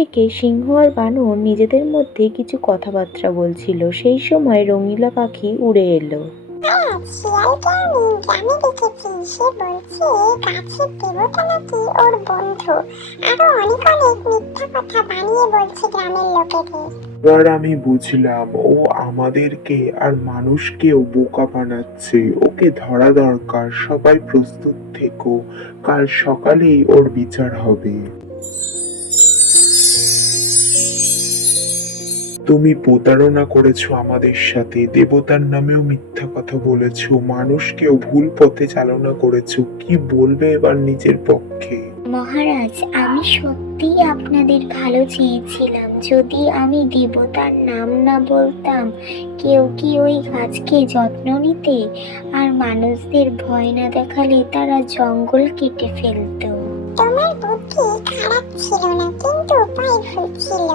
অন্যদিকে সিংহ আর বানর নিজেদের মধ্যে কিছু কথাবার্তা বলছিল। সেই সময় রঙিলা পাখি উড়ে এলো। শিয়ালকে আমি গ্রামে দেখেছি, সে বলছে গাছের দেবতা নাকি ওর বন্ধু, আরো অনেক অনেক মিথ্যা কথা বানিয়ে বলছে গ্রামের লোকেদের। এবার আমি বুঝলাম ও আমাদেরকে আর মানুষকেও বোকা বানাচ্ছে। ওকে ধরা দরকার। সবাই প্রস্তুত থেকো, কাল সকালেই ওর বিচার হবে। তুমি প্রতারণা করেছো আমাদের সাথে, দেবতার নামেও মিথ্যা কথা বলেছো, মানুষকেও ভুল পথে চালনা করেছো। কি বলবে এবার নিজের পক্ষে? মহারাজ, আমি সত্যিই আপনাদের ভালো চেয়েছিলাম। যদি আমি দেবতার নাম না বলতাম, কেউ কি ওই গাছকে যত্ন নিতে? আর মানুষদের ভয় না দেখালে তারা জঙ্গল কেটে ফেলতো। তোমার বুদ্ধি খারাপ ছিল না, কিন্তু উপায় ভুল ছিল।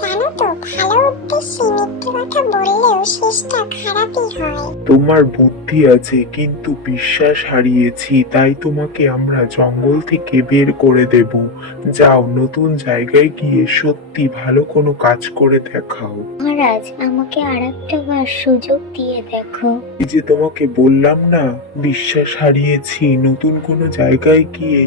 জানো তো, ভালো উদ্দেশ্যে মিথ্যে কথা বললেও শেষটা খারাপই হয়। তোমার বুদ্ধি আছে, কিন্তু বিশ্বাস হারিয়েছি, তাই তোমাকে আমরা জঙ্গল থেকে বের করে দেব। যাও, নতুন জায়গায় গিয়ে সত্যি ভালো কোনো কাজ করে দেখাও। মহারাজ, আমাকে আরেকটা বার সুযোগ দিয়ে দেখো। এই যে তোমাকে বললাম না, বিশ্বাস হারিয়েছি, নতুন কোনো জায়গায় গিয়ে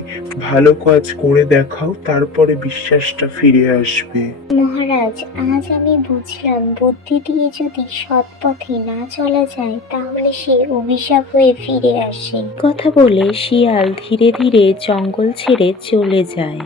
ভালো কাজ করে দেখাও, তারপরে বিশ্বাসটা ফিরে আসবে। মহারাজ, আজ আমি বুঝলাম বুদ্ধি দিয়ে যদি সৎ পথে না চলা যায় তাহলে সে অভিশাপ হয়ে ফিরে আসে। কথা বলে শিয়াল ধীরে ধীরে জঙ্গল ছেড়ে চলে যায়।